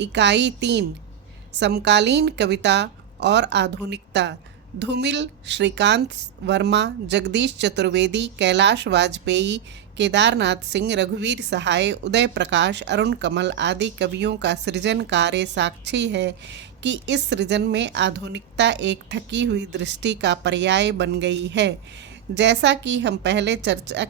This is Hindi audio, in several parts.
इकाई 3 समकालीन कविता और आधुनिकता। धूमिल, श्रीकांत वर्मा, जगदीश चतुर्वेदी, कैलाश वाजपेयी, केदारनाथ सिंह, रघुवीर सहाय, उदय प्रकाश, अरुण कमल आदि कवियों का सृजन कार्य साक्षी है कि इस सृजन में आधुनिकता एक थकी हुई दृष्टि का पर्याय बन गई है। जैसा कि हम पहले चर्चा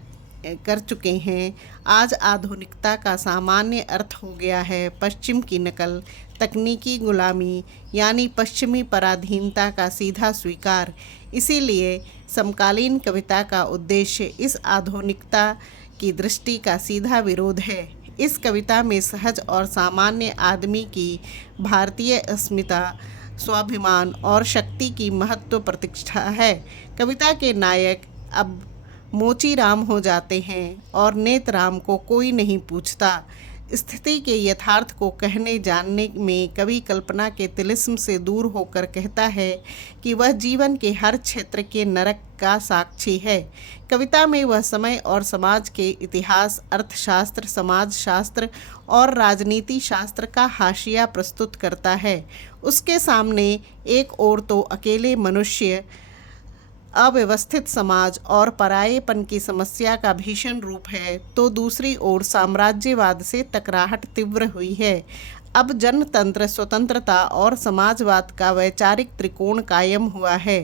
कर चुके हैं, आज आधुनिकता का सामान्य अर्थ हो गया है पश्चिम की नकल, तकनीकी गुलामी, यानी पश्चिमी पराधीनता का सीधा स्वीकार। इसीलिए समकालीन कविता का उद्देश्य इस आधुनिकता की दृष्टि का सीधा विरोध है। इस कविता में सहज और सामान्य आदमी की भारतीय अस्मिता, स्वाभिमान और शक्ति की महत्व प्रतिष्ठा है। कविता के नायक अब मोचीराम हो जाते हैं और नेतराम को कोई नहीं पूछता। स्थिति के यथार्थ को कहने जानने में कवि कल्पना के तिलिस्म से दूर होकर कहता है कि वह जीवन के हर क्षेत्र के नरक का साक्षी है। कविता में वह समय और समाज के इतिहास, अर्थशास्त्र, समाजशास्त्र और राजनीति शास्त्र का हाशिया प्रस्तुत करता है। उसके सामने एक ओर तो अकेले मनुष्य, अव्यवस्थित समाज और परायेपन की समस्या का भीषण रूप है, तो दूसरी ओर साम्राज्यवाद से टकराहट तीव्र हुई है। अब जनतंत्र, स्वतंत्रता और समाजवाद का वैचारिक त्रिकोण कायम हुआ है।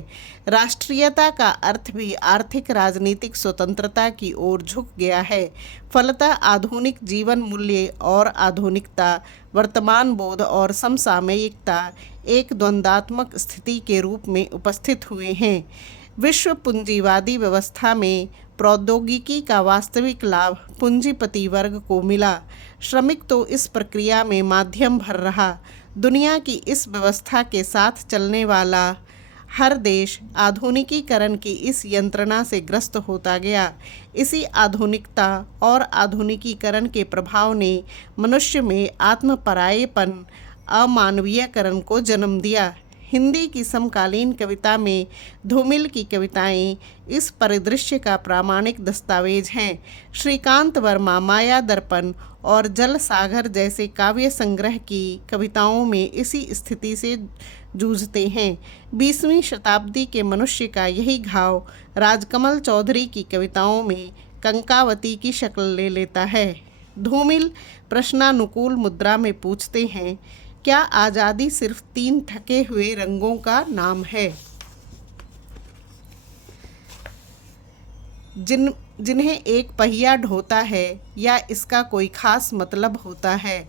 राष्ट्रीयता का अर्थ भी आर्थिक राजनीतिक स्वतंत्रता की ओर झुक गया है। फलतः आधुनिक जीवन मूल्य और आधुनिकता, वर्तमान बोध और समसामयिकता एक द्वंद्वात्मक स्थिति के रूप में उपस्थित हुए हैं। विश्व पूंजीवादी व्यवस्था में प्रौद्योगिकी का वास्तविक लाभ पूंजीपति वर्ग को मिला। श्रमिक तो इस प्रक्रिया में माध्यम भर रहा। दुनिया की इस व्यवस्था के साथ चलने वाला हर देश आधुनिकीकरण की इस यंत्रणा से ग्रस्त होता गया। इसी आधुनिकता और आधुनिकीकरण के प्रभाव ने मनुष्य में आत्मपरायेपन, अमानवीयकरण को जन्म दिया। हिंदी की समकालीन कविता में धूमिल की कविताएं इस परिदृश्य का प्रामाणिक दस्तावेज हैं। श्रीकांत वर्मा माया दर्पण और जल सागर जैसे काव्य संग्रह की कविताओं में इसी स्थिति से जूझते हैं। 20वीं शताब्दी के मनुष्य का यही घाव राजकमल चौधरी की कविताओं में कंकावती की शक्ल ले लेता है। धूमिल प्रश्नानुकूल मुद्रा में पूछते हैं, क्या आज़ादी सिर्फ 3 थके हुए रंगों का नाम है जिन्हें एक पहिया ढोता है, या इसका कोई खास मतलब होता है?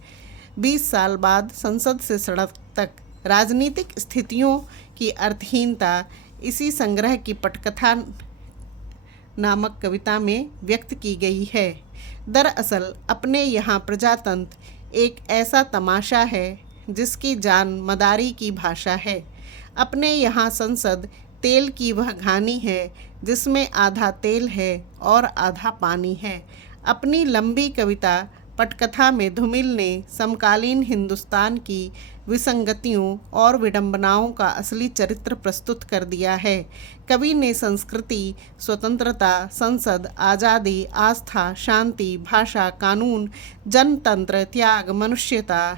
20 साल बाद संसद से सड़क तक राजनीतिक स्थितियों की अर्थहीनता इसी संग्रह की पटकथा नामक कविता में व्यक्त की गई है। दरअसल अपने यहाँ प्रजातंत्र एक ऐसा तमाशा है जिसकी जान मदारी की भाषा है। अपने यहाँ संसद तेल की वह घानी है जिसमें आधा तेल है और आधा पानी है। अपनी लंबी कविता पटकथा में धूमिल ने समकालीन हिंदुस्तान की विसंगतियों और विडंबनाओं का असली चरित्र प्रस्तुत कर दिया है। कवि ने संस्कृति, स्वतंत्रता, संसद, आज़ादी, आस्था, शांति, भाषा, कानून, जनतंत्र, त्याग, मनुष्यता,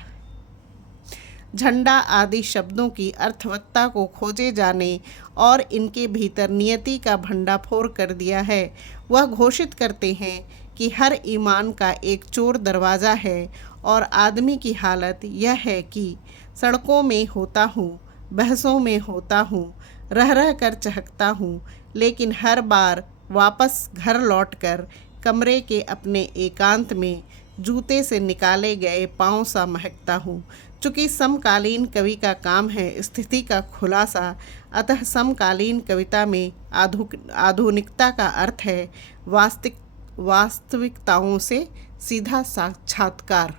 झंडा आदि शब्दों की अर्थवत्ता को खोजे जाने और इनके भीतर नियति का भंडाफोड़ कर दिया है। वह घोषित करते हैं कि हर ईमान का एक चोर दरवाज़ा है और आदमी की हालत यह है कि सड़कों में होता हूँ, बहसों में होता हूँ, रह रह कर चहकता हूँ, लेकिन हर बार वापस घर लौटकर कमरे के अपने एकांत में जूते से निकाले गए पाँव सा महकता हूँ। चूँकि समकालीन कवि का काम है स्थिति का खुलासा, अतः समकालीन कविता में आधुनिकता का अर्थ है वास्तविकताओं से सीधा साक्षात्कार।